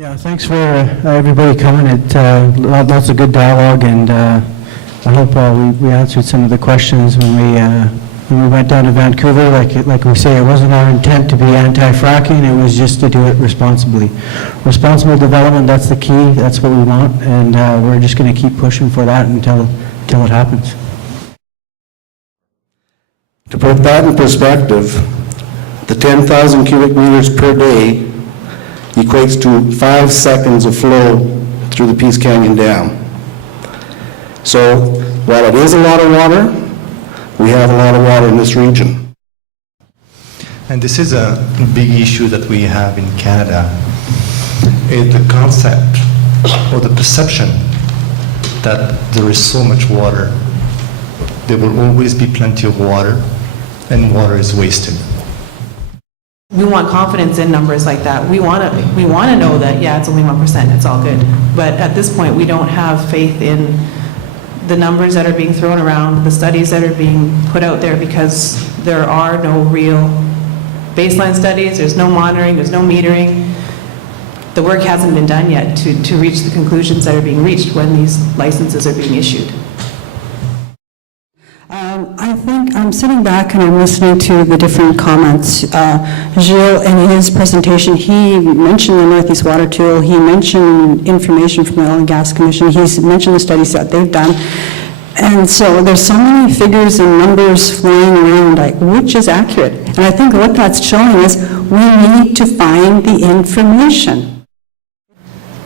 Yeah, thanks for everybody coming. Lots of good dialogue, and I hope we answered some of the questions when we went down to Vancouver. Like we say, it wasn't our intent to be anti-fracking. It was just to do it responsibly. Responsible development, that's the key. That's what we want, and we're just going to keep pushing for that until it happens. To put that in perspective, the 10,000 cubic meters per day equates to 5 seconds of flow through the Peace Canyon Dam. So while it is a lot of water, we have a lot of water in this region. And this is a big issue that we have in Canada, is the concept or the perception that there is so much water. There will always be plenty of water, and water is wasted. We want confidence in numbers like that. We want to know that, yeah, it's only 1%, it's all good. But at this point, we don't have faith in the numbers that are being thrown around, the studies that are being put out there, because there are no real baseline studies, there's no monitoring, there's no metering. The work hasn't been done yet to reach the conclusions that are being reached when these licenses are being issued. I think I'm sitting back and I'm listening to the different comments. Shale, in his presentation, he mentioned the Northeast Water Tool, he mentioned information from the Oil and Gas Commission, he's mentioned the studies that they've done. And so there's so many figures and numbers flying around, like which is accurate? And I think what that's showing is we need to find the information.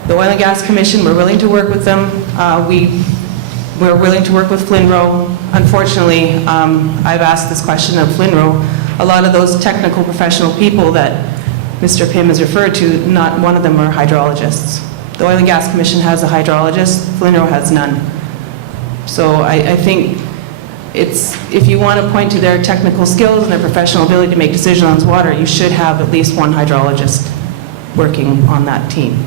The Oil and Gas Commission, we're willing to work with them. We're willing to work with FLNRO. Unfortunately, I've asked this question of FLNRO. A lot of those technical professional people that Mr. Pym has referred to, not one of them are hydrologists. The Oil and Gas Commission has a hydrologist, FLNRO has none. So I think if you want to point to their technical skills and their professional ability to make decisions on water, you should have at least one hydrologist working on that team.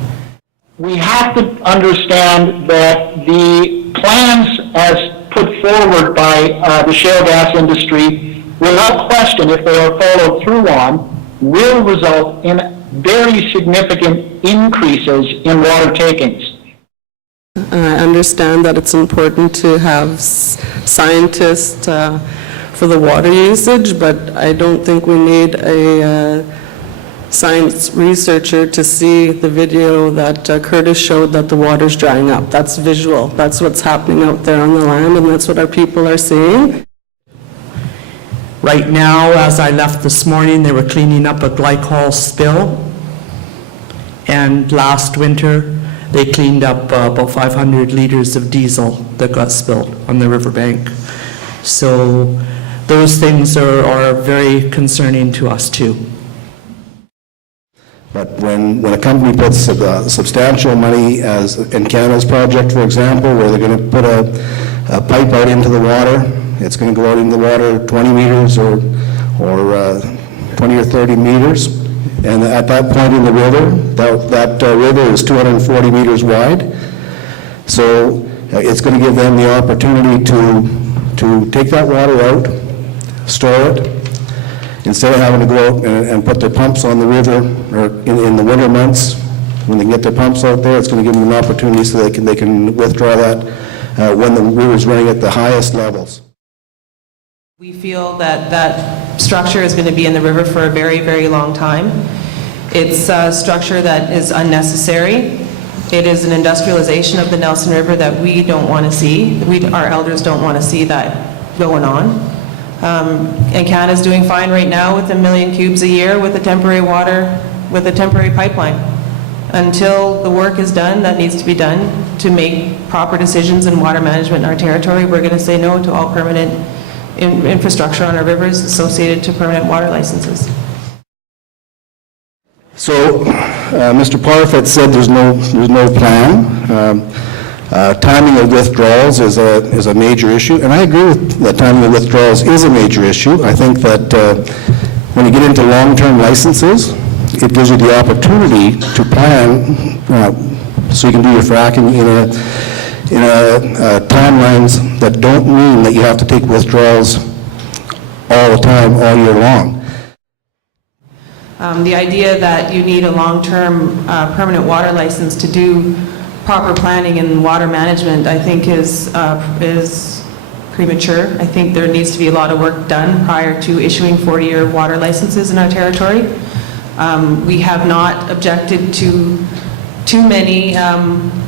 We have to understand that the plans as put forward by the shale gas industry, without question, if they are followed through on, will result in very significant increases in water takings. I understand that it's important to have scientists for the water usage, but I don't think we need a science researcher to see the video that Curtis showed that the water's drying up. That's visual. That's what's happening out there on the land, and that's what our people are seeing. Right now, as I left this morning, they were cleaning up a glycol spill, and last winter they cleaned up about 500 liters of diesel that got spilled on the riverbank. So those things are very concerning to us too. But when a company puts substantial money, as in Canada's project, for example, where they're going to put a pipe out into the water, it's going to go out into the water 20 meters or 20 or 30 meters. And at that point in the river, that river is 240 meters wide. So it's going to give them the opportunity to take that water out, store it, instead of having to go out and put their pumps on the river, or in the winter months, when they get their pumps out there, it's going to give them an opportunity so they can withdraw that when the river is running at the highest levels. We feel that that structure is going to be in the river for a very, very long time. It's a structure that is unnecessary. It is an industrialization of the Nelson River that we don't want to see. Our elders don't want to see that going on. And Canada's doing fine right now with 1 million cubes a year with a temporary pipeline. Until the work is done that needs to be done to make proper decisions in water management in our territory, we're going to say no to all permanent infrastructure on our rivers associated to permanent water licenses. So, Mr. Parfit said there's no plan. Timing of withdrawals is a major issue, and I agree with that. Timing of withdrawals is a major issue. I think that when you get into long-term licenses, it gives you the opportunity to plan so you can do your fracking in timelines that don't mean that you have to take withdrawals all the time, all year long. The idea that you need a long-term permanent water license to do proper planning and water management, I think is premature. I think there needs to be a lot of work done prior to issuing 40-year water licenses in our territory. We have not objected to too many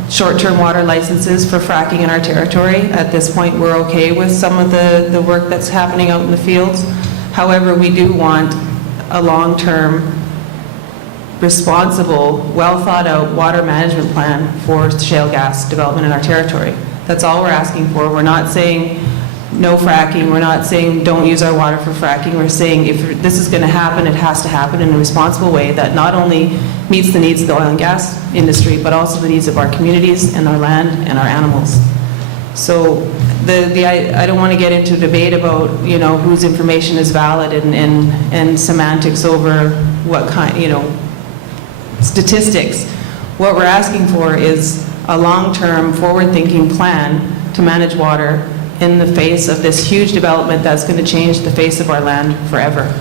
short-term water licenses for fracking in our territory. At this point, we're okay with some of the work that's happening out in the fields. However, we do want a long-term, responsible, well-thought-out water management plan for shale gas development in our territory. That's all we're asking for. We're not saying no fracking. We're not saying don't use our water for fracking. We're saying if this is going to happen, it has to happen in a responsible way that not only meets the needs of the oil and gas industry, but also the needs of our communities and our land and our animals. So I don't want to get into a debate about, whose information is valid and semantics over what kind, statistics. What we're asking for is a long-term, forward-thinking plan to manage water in the face of this huge development that's going to change the face of our land forever.